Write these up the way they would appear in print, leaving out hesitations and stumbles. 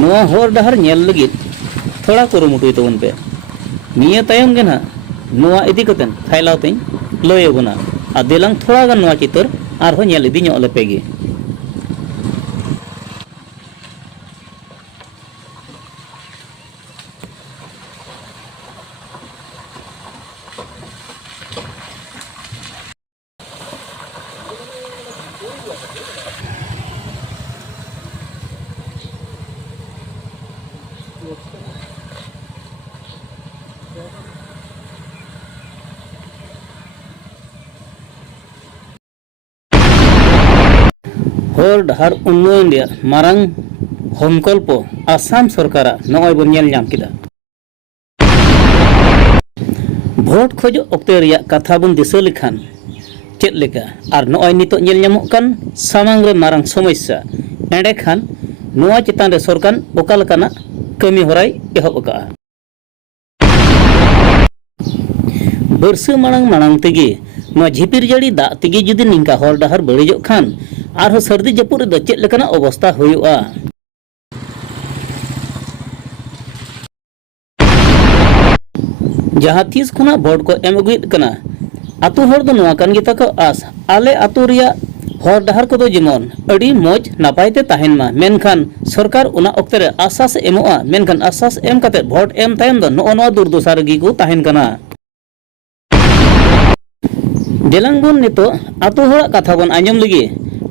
ᱱᱚᱣᱟ ᱦᱚᱨ ᱰᱟᱦᱟᱨ ᱧᱮᱞ ᱞᱟᱹᱜᱤᱫ ᱛᱷᱚᱲᱟ ᱠᱩᱨᱩᱢᱩᱴᱩᱭ ᱛᱟᱵᱚᱱ ᱯᱮ ᱱᱤᱭᱟᱹ ᱛᱟᱭᱚᱢ ᱜᱮ ᱱᱟᱦᱟᱜ ᱱᱚᱣᱟ ᱤᱫᱤ ᱠᱟᱛᱮ ᱯᱷᱟᱭᱞᱟᱣ ᱛᱮᱧ ᱞᱟᱹᱭ ᱟᱵᱚᱱᱟ ᱟᱨ ᱫᱮᱞᱟᱝ ᱛᱷᱚᱲᱟ ᱜᱟᱱ ᱱᱚᱣᱟ ᱪᱤᱛᱟᱹᱨ ᱟᱨᱦᱚᱸ ᱧᱮᱞ ᱤᱫᱤ ᱧᱚᱜ ᱞᱮᱯᱮ ᱜᱮ हर डहार उन्नयन मारंग संकल्प आसाम सरकार नय बन नाम किदा भोट खोज अक्ते कथा बन दिशा लेखान चेद लेका और नय नितो सामांग रे मारंग समस्या एंडे खान नोआ चितान रे सरकार ओकालकाना कमी हराय एहब का बरसु मांग मांग तेगे नोआ झिपिर जड़ी दा तेगे जुदी निंका हर डहार बड़िजो खान और सर्दी जपुर चेद लेकाना अवस्था हुआ जहाँ तीस खुना भोट को एम अगुयेद कना आतु हर दो नोआ कान गिता को आस आले आतु रिया हर डहार को दो जेमन अड़ी मौज नापायते ताहेन मा मेनखान सरकार उना अक्ते रे आसास एमोआ मेनखान आसास एम कते भोट एम तायम दो नो नो दुर्दशा रगी को ताहेन कना देलांगबन नितो आतु हरा कथा बन आंजम लगी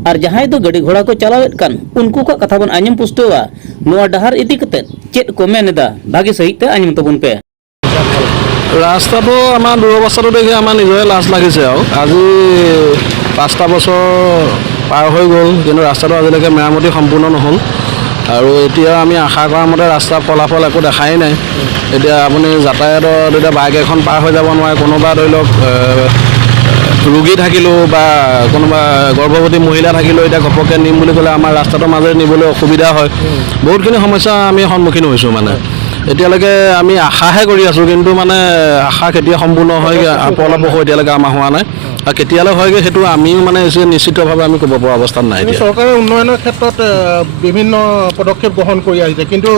और जहां दो गाड़ी घोड़ा को चलावेद कान उनको को कथा बन आंजम पुष्टवा नोआ डहार इदी कते चेद को मेनेदा भागी सहित आंजम तबन पे रास्ता तो आम दुरवस्था देखे आम निजे लाज लगे आज 5टा बছৰ पार हो गल कि रास्ता आजिले मेरामती सम्पूर्ण নহল और एतिया आम आशा कर मते रास्ता फलाफल एको देखाई ना एतिया आपुनि यातायात बाइक एखन पार हो যাব নোৱাৰে कोनोबा धरि लक रोगी থাকিলেও বা কোনোবা गर्भवती महिला থাকিলেও এটা ঘপকে নিম বুলি ক'লে আমাৰ ৰাস্তাটোৰ মাজে নিবলৈ অসুবিধা হয় বহুতখিনি সমস্যা আমি সন্মুখীন হৈছো মানে এতিয়ালৈকে আমি আশাহে কৰি আছো কিন্তু মানে আশা কেতিয়া সম্পূৰ্ণ হয় পলপক এতিয়ালৈকে আমাৰ হোৱা নাই আৰু কেতিয়ালৈ হয়গে সেইটো আমিও মানে নিশ্চিতভাৱে আমি ক'ব পৰা অৱস্থাত নাই চৰকাৰে উন্নয়নৰ ক্ষেত্ৰত বিভিন্ন পদক্ষেপ গ্ৰহণ কৰি আহিছে কিন্তু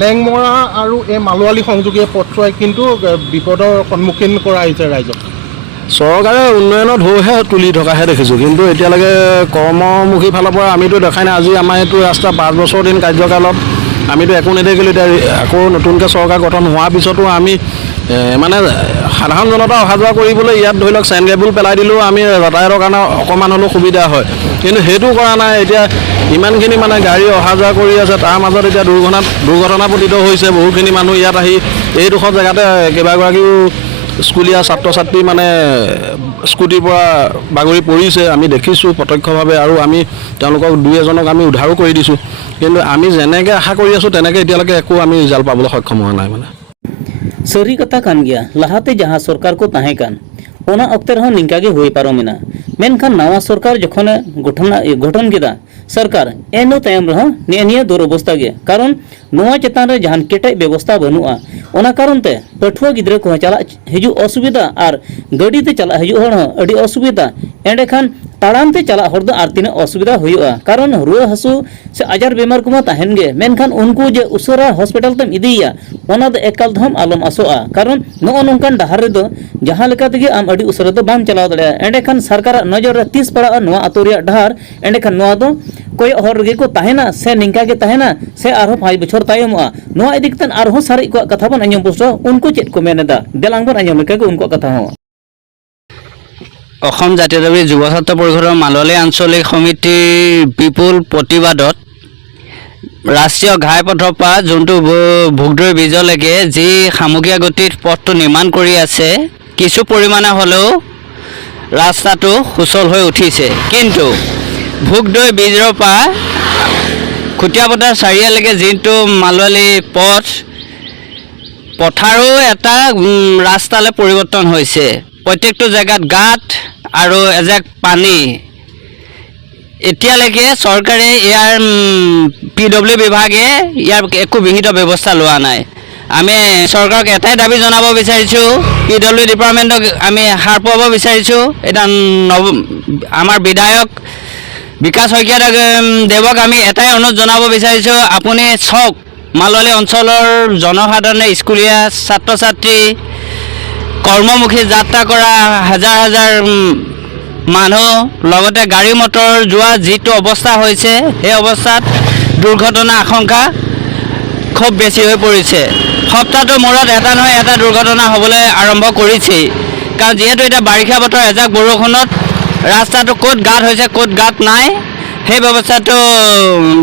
লেংমৰা আৰু এই মালোৱালি সংযোগী পথছোৱাই কিন্তু বিপদৰ সন্মুখীন কৰা আহিছে ৰাইজক চৰকাৰে উন্নয়নৰ ঢৌহে তুলি থকাহে দেখিছোঁ কিন্তু এতিয়ালৈকে কৰ্মমুখী ফালৰ পৰা আমিতো দেখাই নাই আজি আমাৰ এইটো ৰাস্তা 5 বছৰ দিন কাৰ্যকালত আমিতো একো নেদেখিলোঁ এতিয়া আকৌ নতুনকৈ চৰকাৰ গঠন হোৱাৰ পিছতো আমি মানে সাধাৰণ জনতা অহা যোৱা কৰিবলৈ ইয়াত ধৰি লওক চেইন কেবুল পেলাই দিলেও আমি যাতায়াতৰ কাৰণে অকণমান হ'লেও সুবিধা হয় কিন্তু সেইটো কৰা নাই এতিয়া ইমানখিনি মানে গাড়ী অহা যোৱা কৰি আছে তাৰ মাজত এতিয়া দুৰ্ঘটনা পতিত হৈছে বহুখিনি মানুহ ইয়াত আহি এইডোখৰ জেগাতে কেইবাগৰাকীও স্কুলীয়া ছাত্ৰ ছাত্ৰী মানে স্কুটিৰ পৰা বাগৰি পৰিছে আমি দেখিছোঁ প্ৰত্যক্ষভাৱে আৰু আমি তেওঁলোকক দুই এজনক আমি উদ্ধাৰো কৰি দিছোঁ কিন্তু আমি যেনেকৈ আশা কৰি আছোঁ তেনেকৈ এতিয়ালৈকে একো আমি ৰিজাল্ট পাবলৈ সক্ষম হোৱা নাই মানে सरी कथा कान गया लहाते जहां सरकार को ताहे कान ओना अक्ते रह निंका गे होई पारोमिना मेनखान नवा सरकार जखन गठन किदा सरकार एनो तायम रह निया दुरवस्था गे कारण नवा चेतान रे जहान केटे व्यवस्था बनुआ ओना कारण ते पठुआ गिद्रे को चला हिजु असुविधा और गाड़ी ते चला हिजु हण अडी असुविधा एंडे खान ताड़ाम ते चला हर दो आर तिना असुविधा हुआ कारण रुआ हसु से आजार बेमार को ताहेन गे मेनखान उनको जे उसरा हॉस्पिटल तम इदिया ओना द एकाल धम आलम आसोआ कारण नो नोंकान डहार रे दो जहां लेका तेगे आम अडी उसरा दो बाम चलाव दड़े एंडे खान सरकार नजर रे 30 पड़ा नोआ अतोरिया डहार एंडे खान नोआ दो कोई हर गे को ताहेना से निंका गे ताहेना से आरो 5 बछर तायमआ नोआ इदिकतन आरो सारी को कथा बन आंजम पुष्ट उनको चेत को मेनेदा देलांग बन आंजम लेका उनको कथा हो অসম জাতীয়তাবাদী যুৱ ছাত্ৰ পৰিষদৰ মালৱালী আঞ্চলিক সমিতিৰ বিপুল প্ৰতিবাদত ৰাষ্ট্ৰীয় ঘাইপথৰ পৰা যোনটো ভোগদৈ ব্ৰিজলৈকে যি সামগ্ৰিক গতিত পথটো নিৰ্মাণ কৰি আছে কিছু পৰিমাণে হ'লেও ৰাস্তাটো সুচল হৈ উঠিছে কিন্তু ভোগদৈ ব্ৰিজৰ পৰা খুটিয়াপথাৰ চাৰিআলিলৈকে যিটো মালৱালী পথাৰো এটা ৰাস্তালৈ পৰিৱৰ্তন হৈছে প্ৰত্যেকটো জেগাত গাঁত আৰু এজাক পানী এতিয়ালৈকে চৰকাৰে ইয়াৰ পিডব্লিউ বিভাগে ইয়াৰ একো বিহিত ব্যৱস্থা লোৱা নাই আমি চৰকাৰক এটাই দাবী জনাব বিচাৰিছোঁ পিডব্লিউ ডিপাৰ্টমেণ্টক আমি সাৰ পোৱাব বিচাৰিছোঁ এটা আমাৰ বিধায়ক বিকাশ শইকীয়া দেৱক আমি এটাই অনুৰোধ জনাব বিচাৰিছোঁ, আপুনি চাওক মালোৱালী অঞ্চলৰ জনসাধাৰণে, স্কুলীয়া ছাত্ৰ ছাত্ৰী, কৰ্মমুখী যাত্ৰা কৰা হাজাৰ হাজাৰ মানুহ, লগতে গাড়ী মটৰ যোৱা যিটো অৱস্থা হৈছে, সেই অৱস্থাত দুৰ্ঘটনা আশংকা খুব বেছি হৈ পৰিছে। সপ্তাহটোৰ মূৰত এটা নহয় এটা দুৰ্ঘটনা হ'বলৈ আৰম্ভ কৰিছেই, কাৰণ যিহেতু এতিয়া বাৰিষা বতৰ, এজাক বৰষুণত ৰাস্তাটো ক'ত গাঁত হৈছে ক'ত গাঁত নাই সেই ব্যৱস্থাটো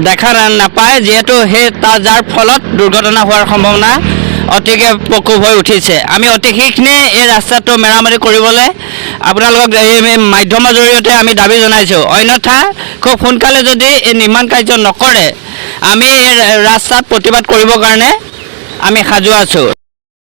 দেখা নাপায়, যিহেতু যাৰ ফলত দুৰ্ঘটনা হোৱাৰ সম্ভাৱনা অতিকে প্ৰকোপ হৈ উঠিছে। আমি অতি শীঘ্ৰে এই ৰাস্তাটো মেৰামতি কৰিবলৈ আপোনালোকক এই মাধ্যমৰ জৰিয়তে আমি দাবী জনাইছোঁ। অন্যথা খুব সোনকালে যদি এই নিৰ্মাণ কাৰ্য নকৰে, আমি এই ৰাস্তাত প্ৰতিবাদ কৰিবৰ কাৰণে আমি সাজু আছোঁ।